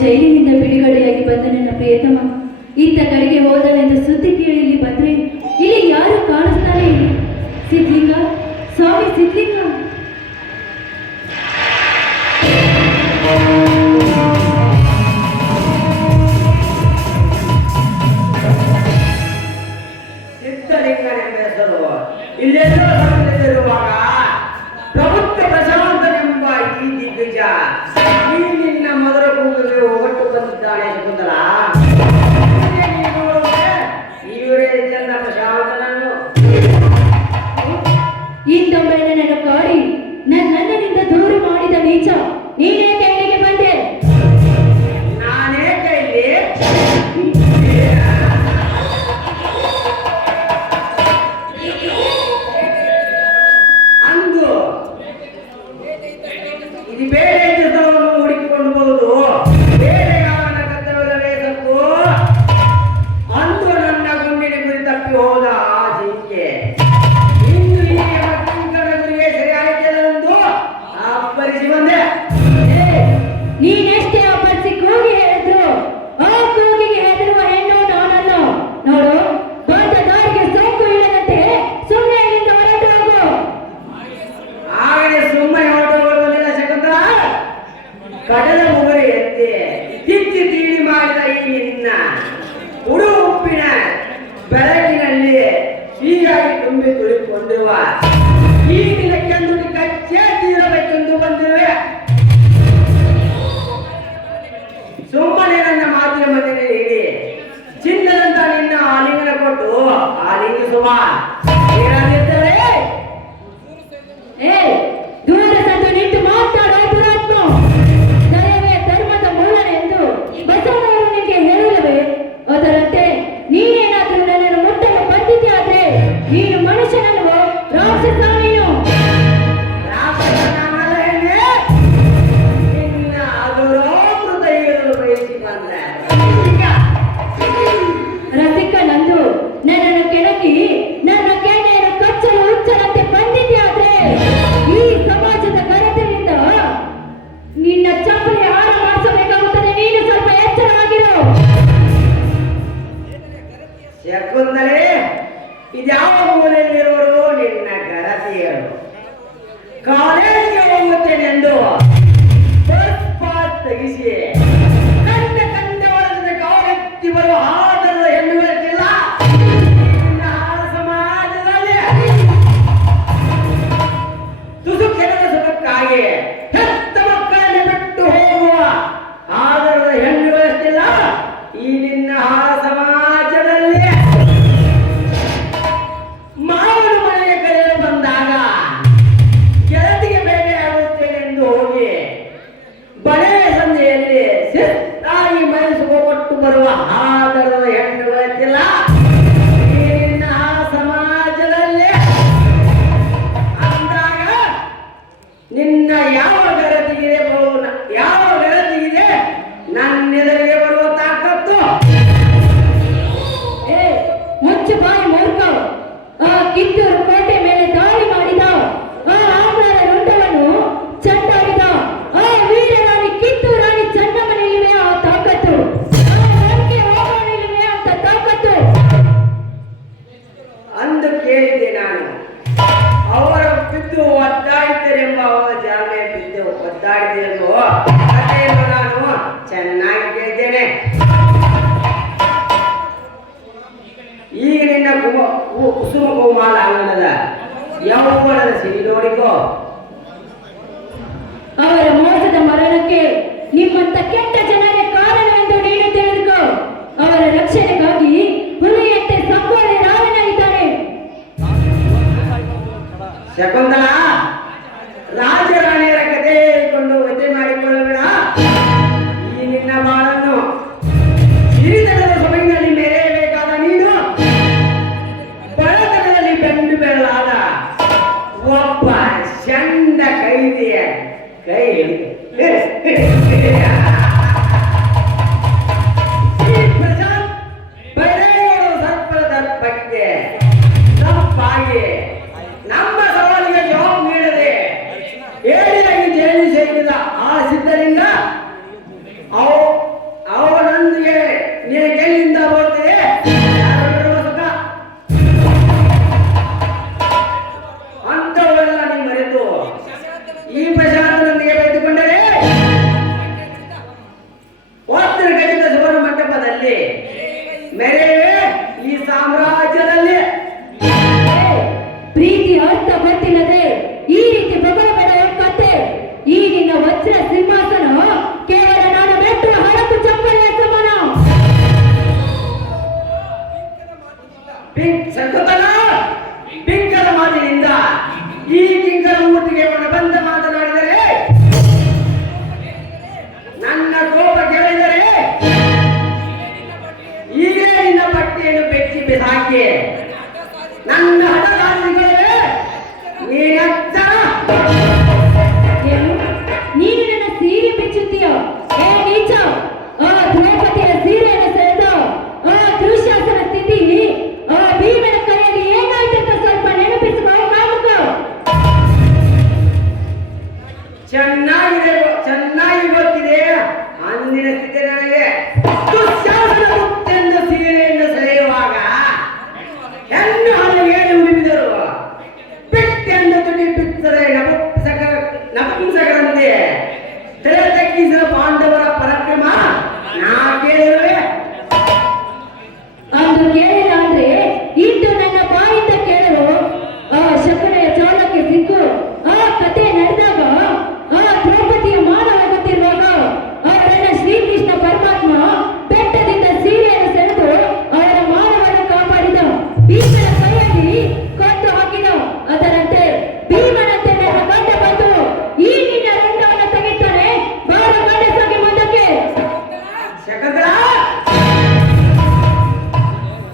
ಜೈಲಿನಿಂದ ಬಿಡುಗಡೆಯಾಗಿ ಬಂದ ನನ್ನ ಪ್ರಿಯತಮ ಇತ್ತ ಕಡೆಗೆ ಹೋದನೆಂದು ಸುದ್ದಿ ಕೇಳಿ ಇಲ್ಲಿ ಬಂದ್ರೆ ಇಲ್ಲಿ ಯಾರು ಕಾಣಿಸ್ತಾರೆ? ಸಿದ್ಲಿಂಗ, ಸ್ವಾಮಿ ಸಿದ್ಲಿಂಗ. ಸಿದ್ಧಲಿಂಗನೆಂಬ ಹೆಸರು ಇಲ್ಲೆಲ್ಲೋ ಇರುವಾಗ ಪ್ರಬುದ್ಧ ಪ್ರಶಾಂತನೆಂಬ ಈ ದಿಗ್ಗಜ ಈ ನಿನ್ನ ಮಧುರ ಕೂಗಿಗೆ ಒಗಟ್ಟು ಬಂದಿದ್ದಾನೆ ಶಕುಂತಲ. ಇವರೇ ಚಂದ ಪ್ರಶಾಂತನನ್ನು ಇಂದೊಮ್ಮೆ ನನ್ನನ್ನು ಕಾಡಿ ನನ್ನಿಂದ ದೂರ ಮಾಡಿದ ನೀಚ ನೀನೇ ಕೈಲಿಗೆ ಬಂದೆ. ನಾನೇ ಕೈಲಿ ಅಂದು ಇದು ಬೇರೆ ಚಿತ್ರವನ್ನು ಹುಡುಕಿಕೊಂಡು ಬರುವುದು ಬೇರೆ ಅವನ ಕರ್ತವ್ಯವೇ ತಪ್ಪು. ಅಂದು ನನ್ನ ಗುಂಡಿನ ಗುರಿ ತಪ್ಪಿ ಹೋದ ಆ ಜಿಂಕೆ ಇಂದು ಹೀಗೆ ಮಕ್ಕಳ ಗುರಿಗೆ ಸರಿಯಾಯಿತೆಂದು ಅಪ್ಪರಿಸಿ ಬಂದೆ. ನೀನೆಷ್ಟೇ ಅಪ್ಪರಿಸಿ ಕೂಗಿ ಹೇಳಿದ್ರು ಆ ಕೂಗಿಗೆ ಹೆದರುವ ಹೆಣ್ಣು ನಾನಲ್ಲ. ನೋಡು, ದೊಡ್ಡ ದಾರಿಗೆ ಸೋಂಕು ಇಲ್ಲದಂತೆ ಸುಮ್ಮನೆ ಇಲ್ಲಿಂದ ಹೊರಟು ಹೋಗು. ಆಗಲೇ ಸುಮ್ಮನೆ ಹೊರಟುಕೊಳ್ಳುವುದಿಲ್ಲ ಶಕುಂತಲ. ಕಡಲ ಮುಗುರಿ ಎತ್ತಿ ತಿತ್ತಿ ತೀಡಿ ಮಾಡಿದ ಈ ನಿನ್ನ ಉಡು ಉಪ್ಪಿನ ಬೆಳಕಿನಲ್ಲಿ ಹೀಗಾಗಿ ತುಂಬಿ ತುಳಿಕೊಂಡಿರುವ ಈ ದಿನಕ್ಕೆಂದು ಕಚ್ಚೆ ತೀರಬೇಕೆಂದು ಬಂದಿರುವೆ. ಸುಮ್ಮನೆ ನನ್ನ ಮಾತಿನ ಮಧ್ಯೆ ಹಿಡಿ ಚಿನ್ನದಂತ ನಿನ್ನ ಆಲಿಂಗನ ಕೊಟ್ಟು ಆಲಿಂಗ ಸುಮಾ ಇರದಿದ್ದರೆ ದೂರ ಸಂದು ನಿಂತು ಮಾತಾಡೋ ಪುರಾತ್ಮ. ದಯವೇ ಧರ್ಮದ ಮೂಲನೆಂದು ಬಸವನವರು ನಿನಗೆ ಹೇಳಲವೇ? ಅದರಂತೆ ನೀನೇನಾದರೂ ನನ್ನನ್ನು ಮುಟ್ಟಲು ಬಂದಿದ್ಯಾದ್ರೆ ನೀನು ಮನುಷ್ಯನಲ್ಲವೋ ರಾಕ್ಷಸ? ನೀನು ರಾಕ್ಷಸನಾಗಲ್ಲ ಹೆಣ್ಣೆ. ನಿನ್ನ ಅದುರಾಮೃತ ಹೇಳಲು ಬಯಸಿ ಬಂದ ರಸಿಕ ನಂದು ನನ್ನನ್ನು ಕೆಣಕಿ ನನ್ನ ಕೆಣ್ಣೆಯನ್ನು ಕಚ್ಚಲು ಹುಚ್ಚರಂತೆ ಬಂದಿದ್ಯಾದ್ರೆ ಈ ಸಮಾಜದ ಗರತಿನಿಂದ ನಿನ್ನ ಚಪ್ಪಲಿ ಹಾರ ಮಾಡಿಸಬೇಕಾಗುತ್ತದೆ. ನೀನು ಸ್ವಲ್ಪ ಎಚ್ಚರವಾಗಿರು. ಶಕುಂತಲೆ, ಇದ್ಯಾವ ಮೂಲೆಯಲ್ಲಿರುವರು ನಿನ್ನ ಗರತಿಯರು? ಕಾಲೇಜಿಗೆ ಹೋಗುತ್ತೇನೆಂದು ಬಸ್ ಪಾಸ್ ತೆಗಿಸಿ ಕಂಡ ಒಳಗಿನ ಕಾಲೆತ್ತಿ ಬರುವ ಆದರದ ಹೆಣ್ಣು ಬೆಳಕಿಲ್ಲ ನಿನ್ನ ಸಮಾಜದಲ್ಲಿ. ತುಸು ಕೆಳದ ಸುಖಕ್ಕಾಗಿ ಹೆತ್ತ ಮಕ್ಕಳನ್ನು ಬಿಟ್ಟು ಹೋಗುವ ಆದರದ ಹೆಣ್ಣು ಬೆಳಕಿಲ್ಲ ಈ ನಿನ್ನ ಸಮಾಜದಲ್ಲಿ. ಮಾವನ ಮನೆಯ ಕರೆಯಲು ಬಂದಾಗ ಗೆಳತಿಗೆ ಬೇಟೆಯಾಗುತ್ತೇನೆಂದು ಹೋಗಿ ನನ್ನ ಕೋಪ ಕೇಳಿದರೆ ಈಗಲೇ ನಿನ್ನ ಬಟ್ಟೆಯನ್ನು ಬೆಚ್ಚಿ ಬಿಸಾಕಿ ನನ್ನ ಹಠಗಾರಿಗಳೇ ನೀನೆಚ್ಚರ. ಏನು? ನೀನು ನನ್ನ ಸೀರೆ ಬಿಚ್ಚುತ್ತೀಯ? ಏ ನೀಚ! ಆ ದ್ರೌಪದಿಯ ಸೀರೆಯನ್ನು ಸೆಳೆದು ಆ ದುಶ್ಯಾಸನ ಸ್ಥಿತಿ ಆ ಭೀಮನ ಕೈಯಲ್ಲಿ ಏನಾಯ್ತಂತ ಸ್ವಲ್ಪ ನೆನಪಿಸಿಕೋ ಕಾಮುಕ. ಚೆನ್ನಾಗಿ ಗೊತ್ತಿದೆ ಅಂದಿನ ಸ್ಥಿತಿ ನನಗೆ. ದುಶ್ಯಾಸನ ಮುತ್ತೆಂದು ಸೀರೆಯನ್ನು ಸೆಳೆಯುವಾಗ ಹೆಣ್ಣು ಹಲಗೇನು ಉಳಿಬಿದರು ಪೆಟ್ಟೆಂದು ತುಟಿ ಬಿತ್ತರೆ ನಪುಂಸಕರಂತೆ ತಲೆ ತಗ್ಗಿಸಿದ ಪಾಂಡವರ ಪರಾಕ್ರಮ ನಾ ಕೇಳಿರುವೆ. ಅಂದು ಕೇಳಿಲ್ಲ ಅಂದ್ರೆ ಇಂದು ನನ್ನ ಬಾಯಿಂದ ಕೇಳಲು ಆ ಶಕುನೆಯ ಚಾಲಕ್ಕೆ ಸಿಕ್ಕು ಆ ಕಥೆ ನಡೆದಾಗ ಆ ದ್ರೌಪದಿಯ ಮಾನ ಹೋಗುತ್ತಿರುವಾಗ ಅವರನ್ನ ಶ್ರೀಕೃಷ್ಣ ಪರಮಾತ್ಮ ಬೆಟ್ಟದಿಂದ ಸೀರೆಯನ್ನು ಸೆಳೆದು ಅವರ ಮಾನವನ್ನು ಕಾಪಾಡಿದ. ಭೀಮನ ಕೈಯಲ್ಲಿ ಕೊಂದು ಹಾಕಿದ. ಅದರಂತೆ ಭೀಮನಂತೆ ನನ್ನ ಗಂಡ ಬಂದು ಈ ನಿನ್ನ ರಂಗವನ್ನು ತೆಗೆಯುತ್ತಾನೆ. ಬಾರ ಗಂಡಸಾಗಿ ಮುಂದಕ್ಕೆ. ಶಕುಂತಲ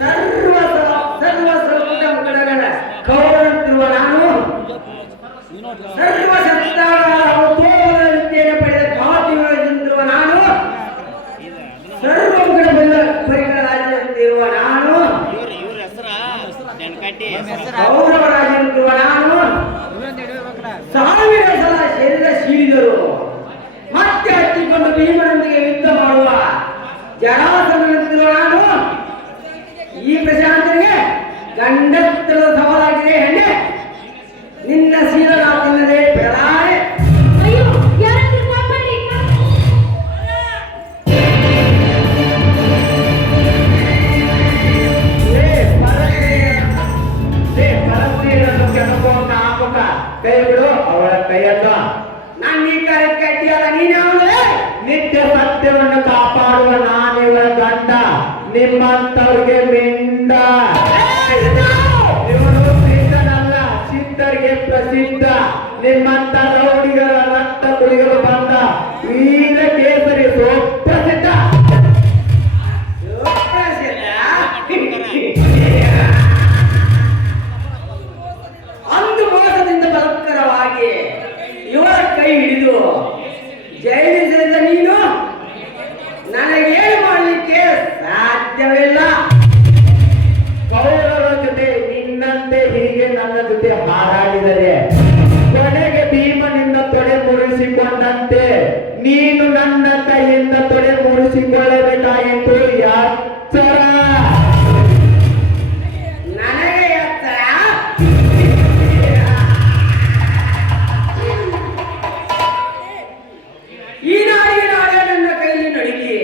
ಸರ್ವ ಮುಖಡಗಳ ಕೌರಂತಿರುವ ನಾನು ಸರ್ವ ವಿದ್ಯೆಯನ್ನು ಪಡೆದ ಕಾತಿರುವ ನಾನು ಸರ್ವ ಮುಖಡ ಪರಿಕರರಾಜರಂತಿರುವ ನಾನು ಕೌರವರಾಜರಂತಿರುವ ನಾನು ಸಾವಿರ ಸಲ ಶರೀರ ಸೀಳಿದರು ಮತ್ತೆ ಹತ್ತಿಕೊಂಡು ಭೀಮನೊಂದಿಗೆ ಯುದ್ಧ ಮಾಡುವ ಜರಾಸಂಧನಂತಿರುವ ನಾನು ಈ ಪ್ರಶಾಂತನಿಗೆ ಗಂಡತ್ವದ ಸವಾಲಾಗಿದೆ. ಹೆಣ್ಣೆ ನಿನ್ನ ಶೀಲ ತಿನ್ನದೆ ಬೆಳಾರೆ. ಅಯ್ಯೋ, ಯಾರಾದ್ರೂ ಕಾಪಾಡಿ. ಪರಸ್ತ್ರೀಯರನ್ನು ಕೆಣಕುವಂತ ಆಪಕ ಕೈ ಬಿಡು ಅವಳ ಕೈಯನ್ನು. ನನ್ನ ಈ ಕಾರ್ಯಕ್ಕೆ ಅಡ್ಡಿಯಾದ ನೀನೇ ನಿತ್ಯ ಸತ್ಯವನ್ನು ಕಾಪಾಡುವ ನಾನಿವರ ಗಂಡ ನಿಮ್ಮಂತವ್ರಿಗೆ ಮಿಂಡ. ಇವನು ಸಿದ್ಧನಲ್ಲ, ಸಿದ್ಧರಿಗೆ ಪ್ರಸಿದ್ಧ. ನಿಮ್ಮಂತ ರೌಡಿಗಳ ರಕ್ತ ಕುಡಿಯಲು ಬಂದ ವೀರ ಕೇಸರಿ ಸುಪ್ರಸಿದ್ಧ. ಅಂದು ಮೋಸದಿಂದ ಬಲತ್ಕರವಾಗಿ ಇವರ ಕೈ ಹಿಡಿದು ಜೈಲಿಸಿದ ನೀನು ನನಗೇನು ಮಾಡಲಿಕ್ಕೆ ಸಾಧ್ಯವಿಲ್ಲ. ಕೌರವರ ಜೊತೆ ನಿನ್ನಂತೆ ಹೀಗೆ ನನ್ನ ಜೊತೆ ಹಾರಾಡಿದರೆ ಕೊನೆಗೆ ಭೀಮನಿಂದ ತೊಡೆ ಮುರಿಸಿಕೊಂಡಂತೆ ನೀನು ನನ್ನ ಕೈಯಿಂದ ತೊಡೆ ಮುರಿಸಿಕೊಳ್ಳಬೇಕಾಯಿತು. ಎಚ್ಚರ, ನನಗೆ ಎಚ್ಚರ. ಈ ನಾಡಿಗೆ ನಾಳೆ ನನ್ನ ಕೈಯಲ್ಲಿ ನಡುಗಿ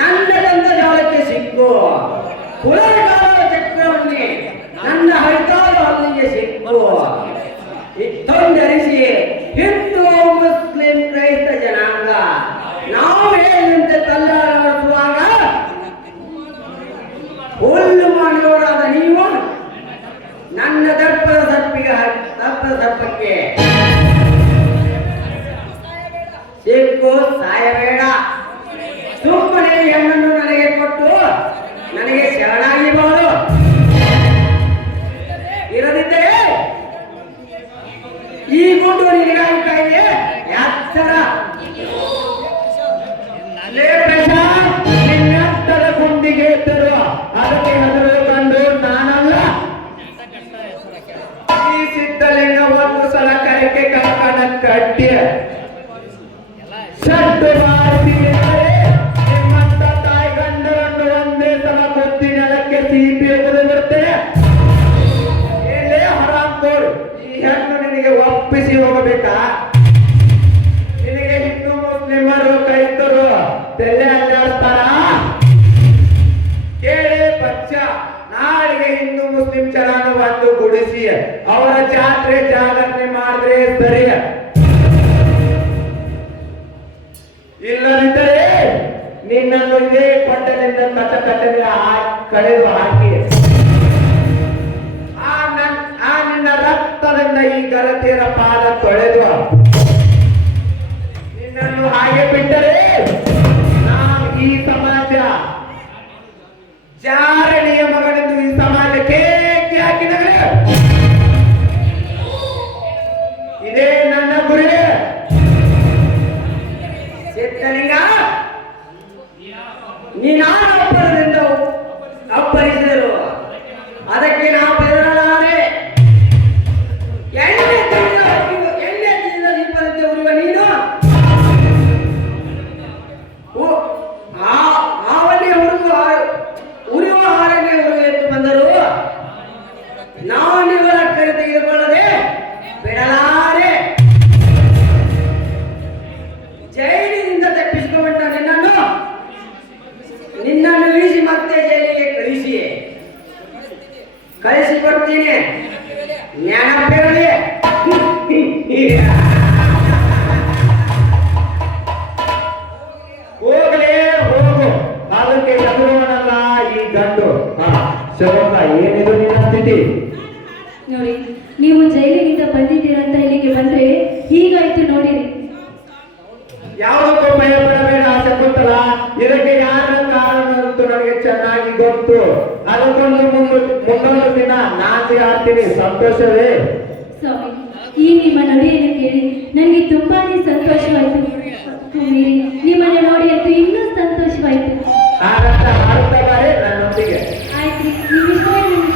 ನನ್ನ ಗಂಧ ಜಾಲಕ್ಕೆ ಸಿಕ್ಕು. ಕುಲಗಾಲದ ಚಕ್ರವನ್ನೇ ನನ್ನ ಹೈತಾದ ಹಲ್ಲಿಗೆ ಸಿಕ್ಕು. ಇತ್ತೊಂದರಿಸಿ ಹಿಂದೂ ಮುಸ್ಲಿಂ ಕ್ರೈಸ್ತ ಜನಾಂಗ ನಾವು ಹೇಳಿದಂತೆ ತಲ್ಲಾಡುವಾಗ ಹುಲ್ಲು ಮಾಡುವವರಾದ ನೀವು ನನ್ನ ದರ್ಪದ ಸರ್ಪಕ್ಕೆ ಸಿಕ್ಕು ಸಾಯಬೇಡ. ಸುಮ್ಮನೆ ಹೆಣ್ಣನ್ನು ನನಗೆ ಕೊಟ್ಟು ನನಗೆ ಶರಣಾಗಿ ಬಾಳು. ಇರದಿದ್ದರೆ ಈ ಗುಂಡು ನಿನಗಾಗಿ ಕಾಯಿದೆ. ಎಚ್ಚರ. ನಿನ್ನಂತರ ಗುಂಡಿಗೆ ತರುವ ಅದಕ್ಕೆ ಹೆದರು ಕಂಡು ನಾನಲ್ಲ. ಈ ಸಿದ್ಧಲಿಂಗ ಒಂದು ಸಲ ಕೈಗೆ ಕರ್ಕಣ ಕಟ್ಟಿ ಸಡ್ಡು ಮಾಡಿಸಿದರೆ ನಿಮ್ಮಂತ ತಾಯಿ ಗಂಡರನ್ನು ಒಂದೇ ಸಲ ಕೊತ್ತಿ ನೆಲಕ್ಕೆ ಸೀಪಿ ಹೋಗಲು ಬರ್ತೇನೆ. ಏನೇ ಹರಾಮ್ಖೋರ್, ಈ ಹೆಣ್ಣು ನಿನಗೆ ಒಪ್ಪಿಸಿ ಹೋಗಬೇಕಾ? ನಿನಗೆ ಹಿಂದೂ ಮುಸ್ಲಿಮರು ಕ್ರೈಸ್ತರು ತೆಲೆ ಅಲ್ಲಾಡ್ತಾರ? ಕೇಳಿ ಪಕ್ಷ ನಾಳೆಗೆ ಹಿಂದೂ ಮುಸ್ಲಿಂ ಚಲಾನು ಒಂದು ಗುಡಿಸಿ ಅವರ ಜಾತ್ರೆ ಜಾಗರಣೆ ಮಾಡಿದ್ರೆ ಸರಿ. ಇಲ್ಲದಿದ್ದರೆ ನಿನ್ನನ್ನು ಇದೇ ಕೊಟ್ಟದಿಂದ ಕಚಕಚನೆ ಕಳೆದು ಹಾಕಿ ಆ ನಿನ್ನ ರಕ್ತದಿಂದ ಈ ಗರತಿಯರ ಪಾದ ತೊಳೆದು ನಿನ್ನನ್ನು ನಿನ್ನನ್ನು ಹಾಗೆ ಬಿಟ್ಟರೆ ನಾನು ಈ ಸಮಾಜ ಜಾರಣಿಯ ಮಗನೆಂದು ಈ ಸಮಾಜಕ್ಕೆ ಹಾಕಿದರೆ ಇದೇ ನನ್ನ ಗುರಿ. ಸಿದ್ಧಲಿಂಗ, ನೀನಾರ ಅಪ್ಪರದಿಂದ ಅಪ್ಪರಿಸಿದರು, ಅದಕ್ಕೆ ನಾವು ಬೆದರಲಾರೆ. ಎಣ್ಣೆ ತಿಂದ ದೀಪದಂತೆ ಉರಿಯುವ ನೀನು ಆವನ್ನೇ ಉರಿಯುವ ಹಾರನ್ನೇ ಉರಿಯುವ ಎತ್ತು ಬಂದರು ನಾವು ನಿಗಳ ಕರೆ ತೆಗೆದುಕೊಳ್ಳದೆ ಬಿಡಲಾರೆ. ಜೈಲಿನಿಂದ ತಪ್ಪಿಸಿಕೊಂಡ ನಿನ್ನನ್ನು ಇಳಿಸಿ ಮತ್ತೆ ಜೈಲಿಗೆ ಕಳಿಸಿಕೊಡ್ತೀನಿ. ನೆನಪಿರಲಿ. ಹೋಗಲೇ ಹೋಗು, ಅದಕ್ಕೆ ಎದುರುವನಲ್ಲ ಈ ಗಂಡು. ಶೋಕ, ಏನಿದು ನಿನ್ನ ಸ್ಥಿತಿ? ನೋಡಿ, ನೀವು ಜೈಲಿನಿಂದ ಬಂದಿದ್ದೀರಂತ ಇಲ್ಲಿಗೆ ಬಂದ್ರೆ ಹೀಗಾಯ್ತು ನೋಡಿರಿ. ಯಾವುದಕ್ಕೂ ಭಯ ಪಡಬೇಡ ಶಕುಂತಲ, ಇದಕ್ಕೆ ಯಾರ ಕಾರಣ ಅಂತೂ ನನಗೆ ಚೆನ್ನಾಗಿ ಗೊತ್ತು. ಅದಕ್ಕೊಂದು ಮುಂದೊಂದು ದಿನ ನಾನು ಆಡ್ತೀನಿ, ಸಂತೋಷವೇ? ಸ್ವಾಮಿ, ಈ ನಿಮ್ಮ ನಡೆಯನ್ನು ಕೇಳಿ ನನಗೆ ತುಂಬಾನೇ ಸಂತೋಷವಾಯಿತು. ಮೀರಿ ನಿಮ್ಮನ್ನು ನೋಡಿ ಅಂತೂ ಇನ್ನೂ ಸಂತೋಷವಾಯಿತು. ಹಾಗಂತ ಹಾಡುತ್ತಾ ಬಾರೆ ನನ್ನೊಂದಿಗೆ. ಆಯ್ತು, ನಿಮ್ಮ ಇಷ್ಟ.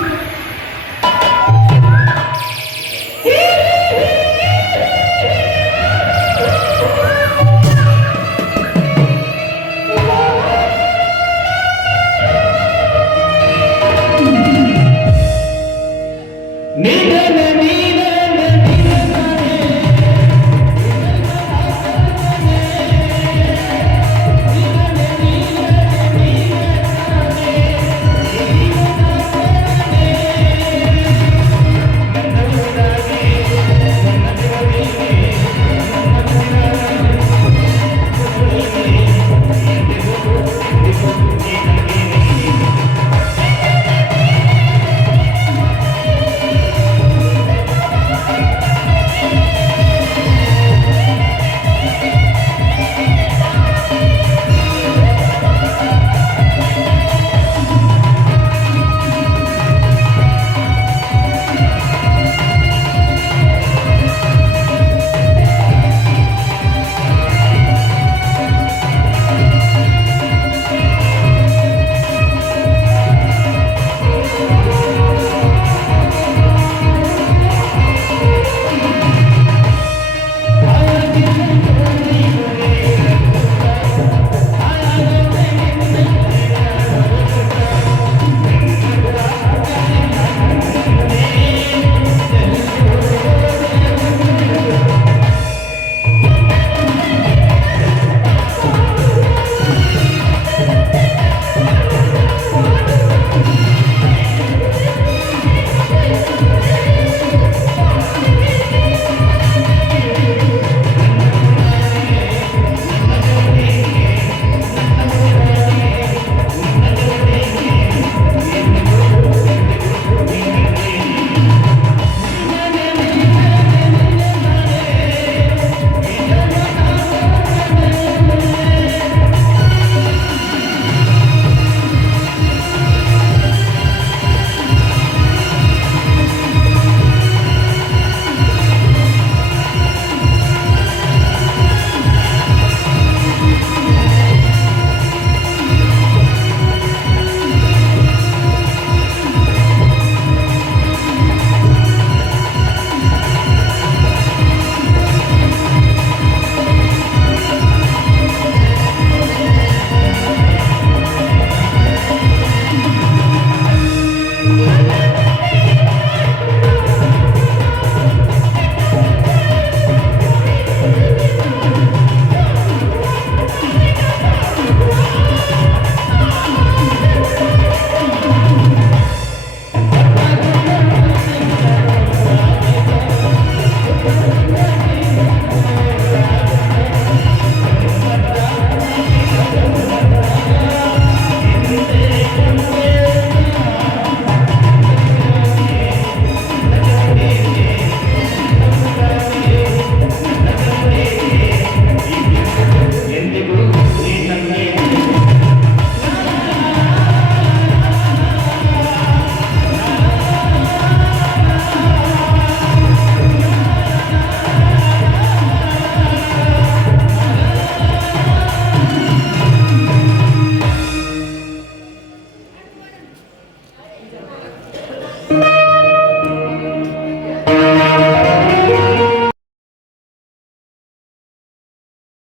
ಆ